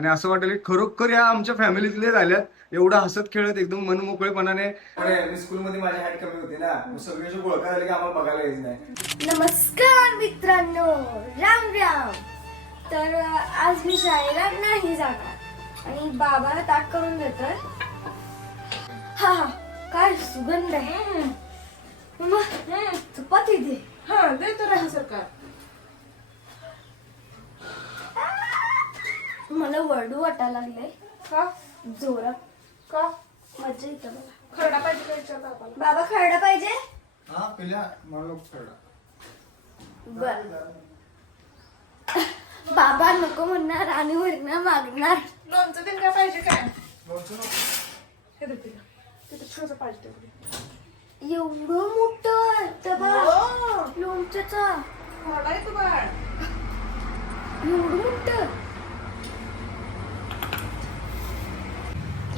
आणि असं वाटेल की खरोखर या आमच्या फॅमिलीतले झाल्यात. एवढं हसत खेळत एकदम मनमोकळेपणाने. अरे मी स्कूलमध्ये माझी हाईट कमी होती ना. मग सगळे गोळका झाले की आम्हाला बघायला यायचं नाही. नमस्कार मित्रांनो. राम राम. तर आज मी शाळेला नाही जाणार. आणि बाबाला ताट करून देतोय. हा हा. काय सुगंध आहे? मम्मा चपाती दे. हा देतो राही सरकार मला वरडू वाटायला लागले का? जोरात. का? मज्जा येतं मला खरडा पाहिजे का विचार बाबाला बाबा खरडा पाहिजे? हा पिल्या. मला कळलं बर. बाबा नको म्हणणार. आणि वरनं मागणार. लोणचं ते काय पाहिजे काय? हे तिथे छोटं पाहिजे तेवढी. एवढं मोठं? डबा हो. लोणच्याचा. खरडा बाळ. एवढं मोठं?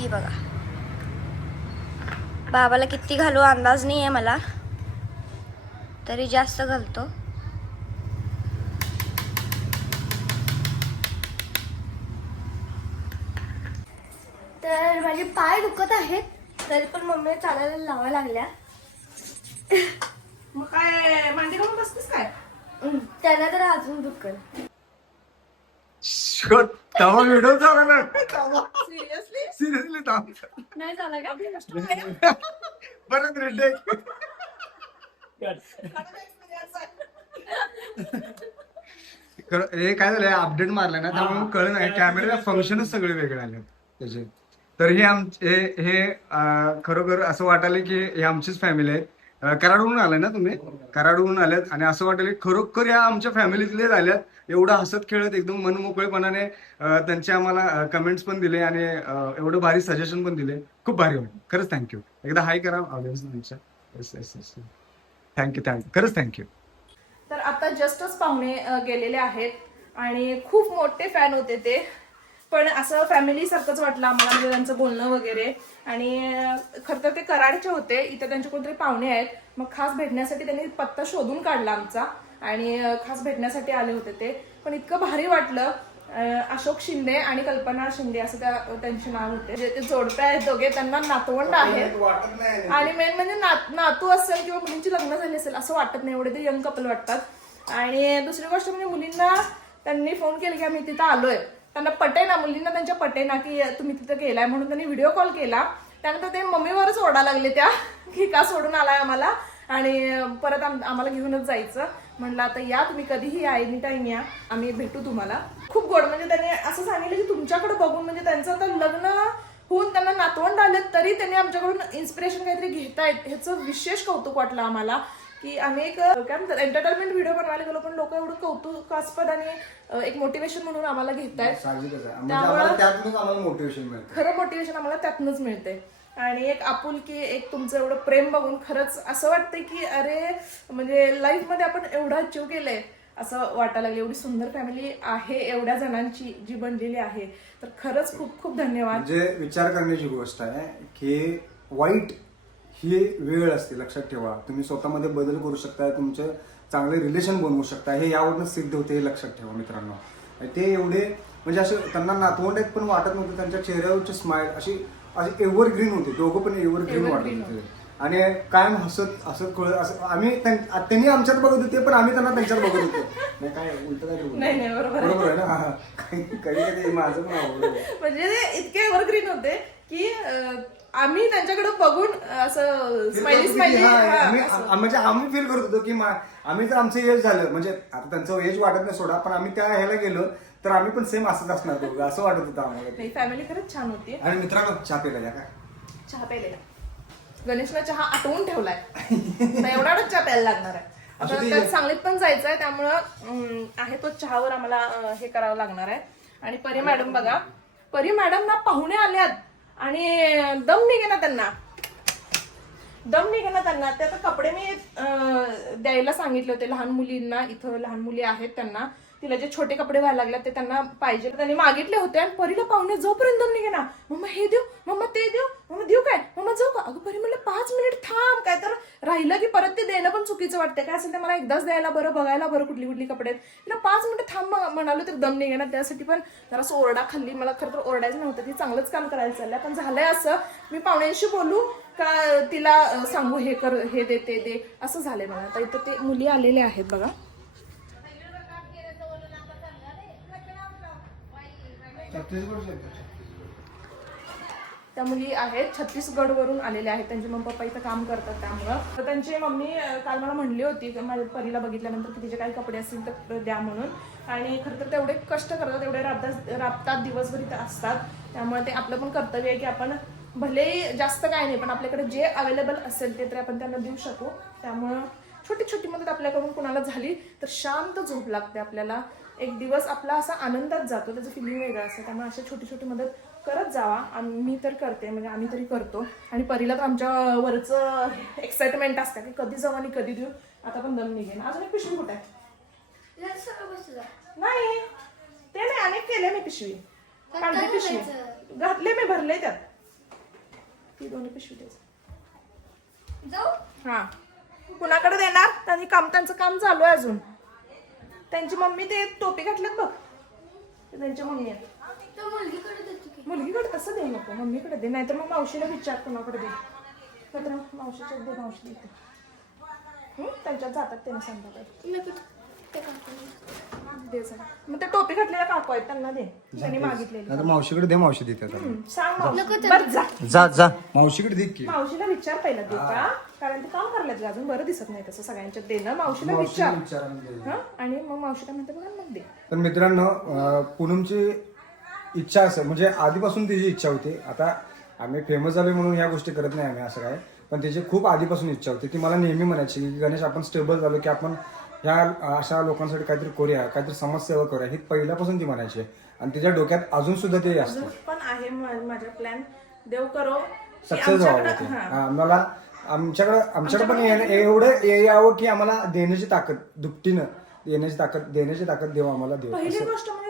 हे बघा. बाबाला किती घालू अंदाज नाही आहे मला. तरी जास्त घालतो. तर माझे पाय दुखत आहेत. तरी पण मम्मी चालायला लावा लागल्या. मग काय मांडी घालून बसतेस काय? त्यांना तर अजून दुखल. तवा व्हिडिओ झाला ना. सिरियसली सिरियसली थांब. नाही झालं का? हे काय झालंय अपडेट मारलं ना त्यामुळे कळलं नाही. कॅमेरा फंक्शनच सगळे वेगळे आले. त्याचे. तर हे आम हे हे खरोखर असं वाटायला की हे आमचीच फॅमिली आहे. अं, आलाय ना तुम्ही? कराडहून आल्यात आणि असं वाटेल खरोखर या आमच्या फॅमिलीतले आल्यात एवढं हसत खेळत एकदम मनमोकळेपणाने त्यांचे आम्हाला कमेंट्स पण दिले आणि एवढं भारी सजेशन पण दिले. खूप भारी वाटलं. खरंच थँक्यू एकदा हाय करा audience yes yes yes thank you thank you खरंच थँक्यू तर आता जस्टच पाहुणे गेलेले आहेत आणि खूप मोठे फॅन होते ते. पण असं फॅमिली सारखंच वाटलं आम्हाला म्हणजे त्यांचं बोलणं वगैरे. आणि खरं तर ते कराडचे होते. इथे त्यांचे कोणतरी पाहुणे आहेत. मग खास भेटण्यासाठी त्यांनी पत्ता शोधून काढला आमचा. आणि खास भेटण्यासाठी आले होते ते. पण इतकं भारी वाटलं. अशोक शिंदे आणि कल्पना शिंदे असं त्या त्यांचे नाव होते. जे ते जोडपे आहेत दोघे त्यांना नातवंड आहेत आणि मेन म्हणजे नात नातू असेल किंवा मुलींची लग्न झाली असेल असं वाटत नाही. एवढे ते यंग कपल वाटतात. आणि दुसरी गोष्ट म्हणजे मुलींना त्यांनी फोन केला की आम्ही तिथं आलोय. त्यांना पटेना मुलींना त्यांच्या पटेना की तुम्ही तिथं गेलाय म्हणून त्यांनी व्हिडिओ कॉल केला. त्यानंतर ते मम्मीवरच ओरडा लागले त्या की का सोडून आलाय आम्हाला? आणि परत आम- आम्हाला घेऊनच जायचं. म्हणलं आता या तुम्ही कधीही या एनी टाईम या. आम्ही भेटू तुम्हाला. खूप गोड म्हणजे त्यांनी असं सांगितलं की तुमच्याकडे बघून म्हणजे त्यांचं आता लग्न होऊन त्यांना नातवंड आलं तरी त्यांनी आमच्याकडून इन्स्पिरेशन काहीतरी घेतायत. ह्याचं विशेष कौतुक वाटलं आम्हाला. की आम्ही एक काय म्हणतात एंटरटेनमेंट व्हिडिओ बनवायला गेलो पण लोक एवढं कौतुकास्पद आणि एक मोटिवेशन म्हणून आम्हाला घेतायत. म्हणजे आम्हाला मोटिवेशन मिळतं खरं मोटिवेशन आम्हाला त्यातनंच मिळते आणि एक आपुलकी एक तुमचं एवढं प्रेम बघून खरंच असं वाटतंय की अरे म्हणजे लाईफमध्ये आपण एवढं अचीव केलंय असं वाटायला लागलं एवढी सुंदर फॅमिली आहे एवढ्या जणांची जी बनलेली आहे. तर खरंच खूप खूप धन्यवाद. म्हणजे विचार करण्याची गोष्ट आहे की वाईट ही वेळ असते लक्षात ठेवा. तुम्ही स्वतःमध्ये बदल करू शकता तुमचं चांगले रिलेशन बनवू शकता. हे यावरनं सिद्ध होते हे लक्षात ठेवा मित्रांनो. ते एवढे म्हणजे असे त्यांना नातवंड आहेत पण वाटत नव्हते त्यांच्या चेहऱ्यावरची स्माईल अशी अशी एव्हर ग्रीन होते. दोघं पण एव्हर ग्रीन वाटत होते. आणि कायम हसत हसत कळ असं आम्ही त्यां- त्यांनी आमच्यात बघत होते पण आम्ही त्यांना त्यांच्यात बघत होतो. नाही काय उलट काय बरोबर आहे. ना. काही कधी माझं पण म्हणजे इतके एव्हरग्रीन होते की आम्ही त्यांच्याकडे बघून असं स्माइली हा, म्हणजे आम्ही फील करत होतो की मा- आम्ही जर आमचं एज झालं म्हणजे आता त्यांचं एज वाटत नाही सोडा पण आम्ही त्या ह्याला गेलो तर आम्ही पण सेम असंच असणार दोघं असं वाटत होतं आम्हाला. नाही फॅमिली खरंच छान होती. आणि मित्रांनो चहा या का? चहा प्यायलेला गणेशला चहा आठवून ठेवलाय. नाही, एवढाच चहा प्यायला लागणार आहे. असं त्यात सांगलीत पण जायचं आहे त्यामुळं अं, आहे तो चहावर आम्हाला अं, हे करावं लागणार आहे. आणि परी मॅडम बघा परी मॅडम ना पाहुणे आल्यात आणि दम निघे ना त्यांना. दम निघे ना त्यांना. ते आता कपडे मी द्यायला सांगितले होते लहान मुलींना. इथं लहान मुली आहेत त्यांना. तिला जे छोटे कपडे व्हायला लागले ते त्यांना पाहिजे. त्यांनी मागितले होते आणि परीला पाहुणे जोपर्यंत निघे ना मम्मा हे देऊ मम्मा ते देऊ मम्मा देऊ काय? मम्मा जाऊ का? अगं परी म्हणलं पाच मिनिट थांब काय तर राहिलं की परत ते देणं पण चुकीचं वाटतं काय असेल ते मला एकदाच द्यायला बरं बघायला बरं कुठली कुठली कपडे आहेत. तिला पाच मिनिटं थांब म्हणालो तर दम निघे ना त्यासाठी पण जरासं ओरडा खाल्ली. मला खरं तर ओरडायचं नव्हतं. ती चांगलंच काम करायला चाललंय. पण झालंय असं. मी पाहुण्यांशी बोलू का तिला सांगू हे कर हे दे ते दे. असं झालंय मला. आता इथं ते मुली आलेल्या आहेत बघा. त्या मुली आहेत छत्तीसगड वरून आलेल्या आहेत. त्यांचे मम्मी पप्पा इथं काम करतात त्यामुळं. तर त्यांची मम्मी काल मला म्हणली होती माझ्या परीला बघितल्यानंतर की तिचे काही कपडे असतील तर द्या म्हणून. आणि खरं तर तेवढे कष्ट करतात तेवढे राबतात राबतात दिवसभर इथं असतात. त्यामुळे ते आपलं पण कर्तव्य आहे की आपण भले जास्त काय नाही पण आपल्याकडे जे अवेलेबल असेल ते तरी आपण त्यांना देऊ शकू. त्यामुळं छोटी छोटी मदत आपल्याकडून कुणाला झाली तर शांत झोप लागते आपल्याला. एक दिवस आपला असा आनंदात जातो त्याचं फिलिंग वेगळं असतं. त्यामुळे अशी छोटी छोटी मदत करत जावा. मी तर करते म्हणजे आम्ही तरी करतो. आणि परीला तर आमच्या वरचं एक्साइटमेंट असतं की कधी जाऊ आणि कधी देऊ. आता पण दम निघेन अजून एक पिशवी कुठे. नाही. ते नाही अनेक केले मी पिशवी. पांढरी पिशवी. घातले मी भरले त्यात. ती दोन्ही पिशवी जाऊ? हा. कुणाकडे देणार? त्यांनी काम त्यांचं काम चालू आहे अजून. त्यांची मम्मी ते टोपी घातलेत बघ. त्यांच्या मम्मी आहे मुलगीकडे देतो तसं दे नको मम्मीकडे दे. नाहीतर मग मावशीला विचार कुणाकडे दे. नाहीतर मग मावशीच्या दे मावशी देते त्यांच्यात जातात त्यांना सांगतात. दे जरा. मग ते टोपी घातलेल्या काकू आहेत त्यांना दे. त्यांनी मागितलेली. आता मावशीकडे दे मावशी देते आता. सांग मावशी. बरं जा. जा जा. मावशीकडे दे की मावशीला विचार पहिला दे का कारण ते काम करल्यात अजून बरं दिसत नाही तसं सगळ्यांच्यात. देणं मावशीला विचार. हं? आणि मग मावशीला म्हणते बघा मग दे. तर मित्रांनो अं, पूनमची इच्छा असेल म्हणजे आधीपासून तिची इच्छा होती. आता आम्ही फेमस झालो म्हणून ह्या गोष्टी करत नाही आम्ही असं काय. पण तिची खूप आधीपासून इच्छा होती. ती मला नेहमी म्हणायची की गणेश आपण स्टेबल झालो की आपण ह्या अशा लोकांसाठी काहीतरी करूया काहीतरी समाजसेवा करूया ही पहिल्यापासून ती म्हणायची आणि तिच्या डोक्यात अजून सुद्धा ते असतं अजून पण आहे मा- माझा प्लॅन देव करो की सक्सेस व्हावं आमच्याकडं- ते. हां. आम्हाला आमच्याकडे आमच्याकडे पण येणं- एवढं ये- यावं की आम्हाला देण्याची ताकद दुपटीनं देण्याची ताकद देण्याची ताकद देव आम्हाला देव. पहिली गोष्ट म्हणजे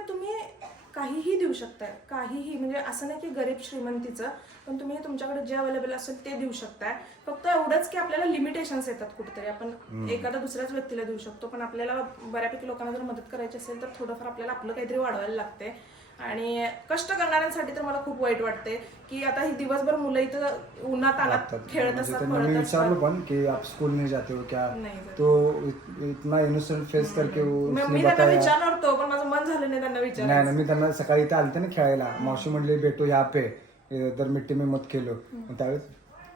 काहीही देऊ शकताय. काहीही म्हणजे असं नाही की गरीब श्रीमंतीचं पण तुम्ही तुमच्याकडे जे अवेलेबल असेल ते देऊ शकताय. फक्त एवढंच की आपल्याला लिमिटेशन्स येतात कुठेतरी. आपण एखाद्या दुसऱ्याच व्यक्तीला देऊ शकतो पण आपल्याला बऱ्यापैकी लोकांना जर मदत करायची असेल तर थोडंफार आपल्याला आपलं काहीतरी वाढवायला लागते आणि कष्ट करणाऱ्यांसाठी तर मला खूप वाईट वाटते की आता ही दिवसभर मुलं इथं उन्हात लागतात. खेळत म्हणजे असतात मी विचारलं पण कि आप स्कूल नहीं जाते हो क्या. तो इत- इतना इनोसेंट फेस करके मी त्यांना विचारणार होतो पण माझं मन झालं नाही त्यांना विचार नाही मी त्यांना सकाळी इथे आलते ना खेळायला. मावशी म्हणले बेटो ह्या पे. इधर मिट्टी में मत मग त्यावेळेस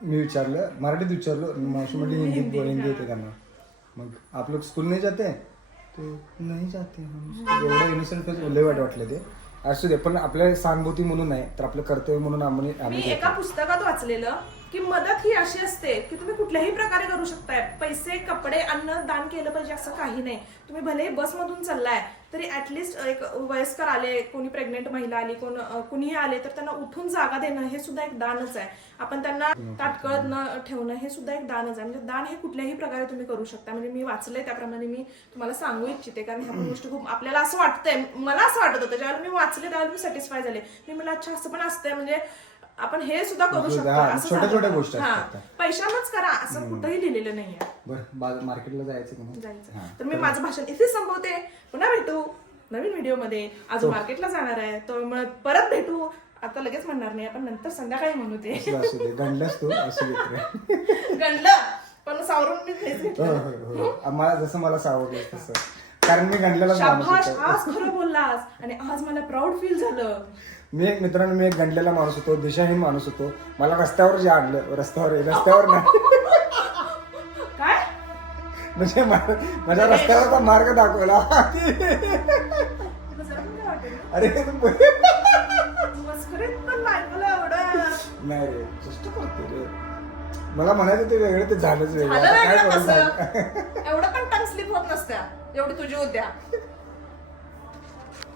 मी विचारलं मराठीत विचारलं. मावशी म्हणली हिंदी हिंदी येते त्यांना. मग आप लोग स्कूल नहीं जाते? तो नाही जाते. एवढं इनोसेंट फेस वाईट वाटलं ते. असू दे पण आपल्या सहानुभूती म्हणून नाही तर आपलं कर्तव्य म्हणून आम्ही मी आम्ही एका पुस्तकात वाचलेलं की मदत ही अशी असते की तुम्ही कुठल्याही प्रकारे करू शकताय. पैसे कपडे अन्न दान केलं पाहिजे असं काही नाही. तुम्ही भले बसमधून चाललाय तरी ऍटलिस्ट एक वयस्कर आले कोणी प्रेग्नेंट महिला आली कोण कुणीही आले तर त्यांना उठून जागा देणं हे सुद्धा एक दानच आहे. आपण त्यांना ताटकळत न ठेवणं हे सुद्धा एक दानच आहे. म्हणजे दान हे कुठल्याही प्रकारे तुम्ही करू शकता. म्हणजे मी वाचलंय त्याप्रमाणे मी तुम्हाला सांगू इच्छिते कारण ह्या पण गोष्टी खूप आपल्याला असं वाटतंय. मला असं वाटत होतं. ज्यावेळेला मी वाचले त्यावेळेला मी सॅटिस्फाय झाले. मी मला अच्छा असं पण असतंय. म्हणजे आपण हे सुद्धा करू शकतो हा, असं छोट्या- गोष्टी हा. असतात त्या. पैशानच करा असं कुठंही लिहिलेलं नाहीये. बरं मार्केटला जायचं का मग? जायचं. हा. तर मी माझं भाषण इथे संपवते. पुन्हा भेटू नवीन व्हिडिओमध्ये आज मार्केटला जाणार आहे तर मग परत भेटू. आता लगेच म्हणणार नाही आपण नंतर संध्याकाळी म्हणू ते. असू दे, असू दे. गणलंच तू असू दे तर. गणलं पण सावरून मी तेच हो घेतलं हो. हो मला जसं मला सावरलं तसं. कारण मी गणलेला माणूस शाबाश होतो. आज खरं बोललास. आणि आज मला प्राऊड फील झालं. मी एक मित्रांनो मी एक गणलेला माणूस होतो दिशाहीन माणूस होतो. मला रस्त्यावर जे आणलं रस्त्यावर रस्त्यावर नाही. काय? म्हणजे मा- माझ्या रस्त्यावरचा मार्ग दाखवला. तुला जरा पण काय वाटेल? ना? अरे मस्करीत पण बायकोला एवढं. नाही रे चेष्टा करतो रे. मला म्हणायचं ते वेगळं ते झालंच वेगळं. झालं आता काय वेगळं करू सांग? कसं एवढं पण टंग स्लिप होत नसत्या. एवढी तुझी होत्या.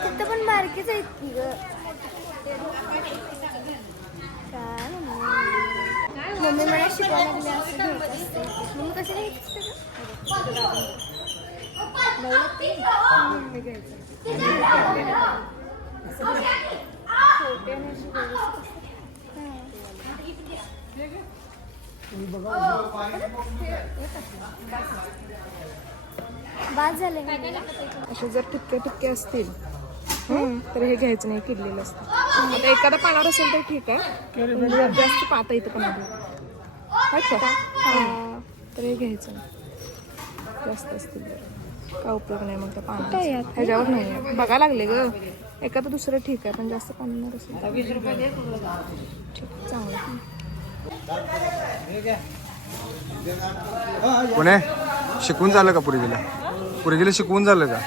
तिथं पण बारकीच आहेत की ग. काय मम्मी मला शिकायला लागले असं मम्मी घ्यायचं बाद झाले असे जर ठिपके ठिपके असतील हं, तर हे घ्यायचं नाही किडलेलं असतं. आता एखादा पानावर असेल तर ठीक आहे जर जास्त पाता इथं पण आहे हा, तर हे घ्यायचं नाही. जास्त असतील तर. काय उपयोग नाही मग त्या ह्याच्यावर नाही आहे. बघायला लागले ग. एखादं दुसरं ठीक आहे पण जास्त पानावर असेल तर. ठीक चांगलं पुणे शिकवून झालं का पुरेगीला पुरेगीला शिकवून झालं का?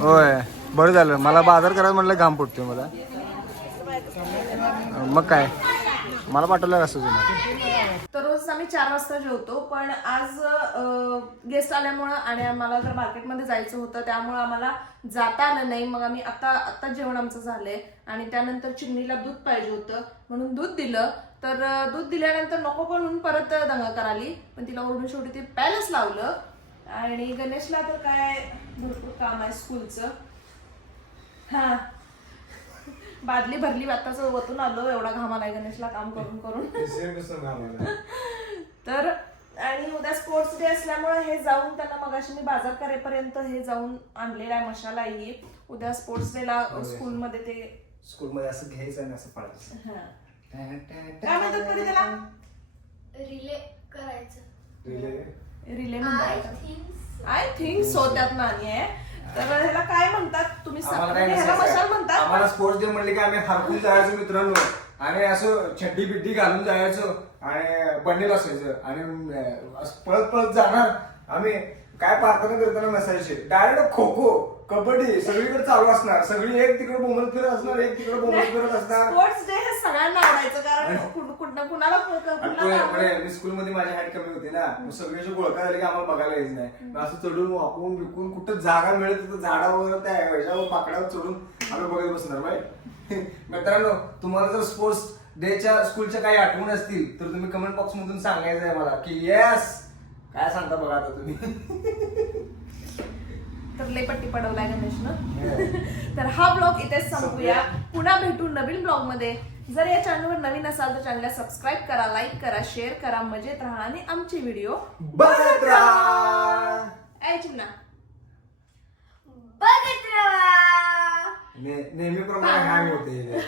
होय बरं झालं. मला बाजार करायला म्हणलं घाम फुटते मला. मग काय? मला पाठवलं असं तर रोज आम्ही चार वाजता जेवतो पण आज गेस्ट आल्यामुळं आणि आम्हाला जर मार्केटमध्ये जायचं होतं त्यामुळं आम्हाला जाता आलं नाही. मग आम्ही आता आत्ता जेवण आमचं झालंय आणि त्यानंतर चिमणीला दूध पाहिजे होतं. म्हणून दूध दिलं. तर दूध दिल्यानंतर नको पण परत दंगा कराली पण तिला ओरडून शेवटी ते पॅलेस लावलं. आणि गणेशला तर काय भरपूर काम आहे स्कूलचं हा. बादली भरली आताच वतून आलो एवढा घाम आलाय गणेशला काम करून करून. तर आणि उद्या स्पोर्ट्स डे असल्यामुळे हे जाऊन त्यांना मगाशी मी बाजार करेपर्यंत हे जाऊन आणलेला आहे मशाला ही. उद्या स्पोर्ट्स डे ला स्कूलमध्ये ते स्कूलमध्ये असं घ्यायचं आणि असं पाळायचं. हा. काय म्हणतात तरी त्याला? रिले करायचं. रिले म्हणतात. आय थिंक सो त्यात नाही आहे तर ह्याला काय म्हणतात? तुम्ही सांगा. आम्हाला काय मशाल म्हणतात? आम्हाला स्पोर्ट्स डे म्हणले की आम्ही हरकून जायचो मित्रांनो. आणि असं छड्डी बिड्डी घालून जायचो आणि बंडेल असायचं. आणि अं, असं पळत पळत जाणार. आम्ही काय प्रार्थना करताना नसायचे डायरेक्ट खो खो कबड्डी सगळीकडे चालू असणार. सगळी एक तिकडे बोंबलत फिरत असणार एक तिकडे बोंबलत फिरत असणार. स्पोर्ट्स डे हे सगळ्यांना आवडायचं कारण कुण- कुण- कुणाला आणि कुणाला पुढे- आवड- पुढे मी स्कूलमध्ये माझी हाईट कमी होती ना. मग सगळ्याची गोळका झाली की आम्हाला बघायला यायचं नाही. मग असं चढून वाकून बिकून कुठं जागा मिळत तिथं झाडावर त्या ह्याच्यावर पाकड्यावर चढून आम्ही बघत बसणार बाय मित्रांनो तुम्हाला जर स्पोर्ट्स डेच्या स्कूलच्या काही आठवण असतील तर तुम्ही कमेंट बॉक्स मधून सांगायचं आहे मला की येस काय सांगता बघा आता तुम्ही? तर लय पट्टी पडवलाय गणेशनं. तर हा ब्लॉग इथेच संपूया. पुन्हा भेटू नवीन ब्लॉगमध्ये जर या चॅनलवर नवीन असाल तर चॅनलला सबस्क्राईब करा लाईक करा शेअर करा मजेत राहा आणि आमचे व्हिडिओ बघत राहा. बघत राहा. ने- नेहमीप्रमाणे होते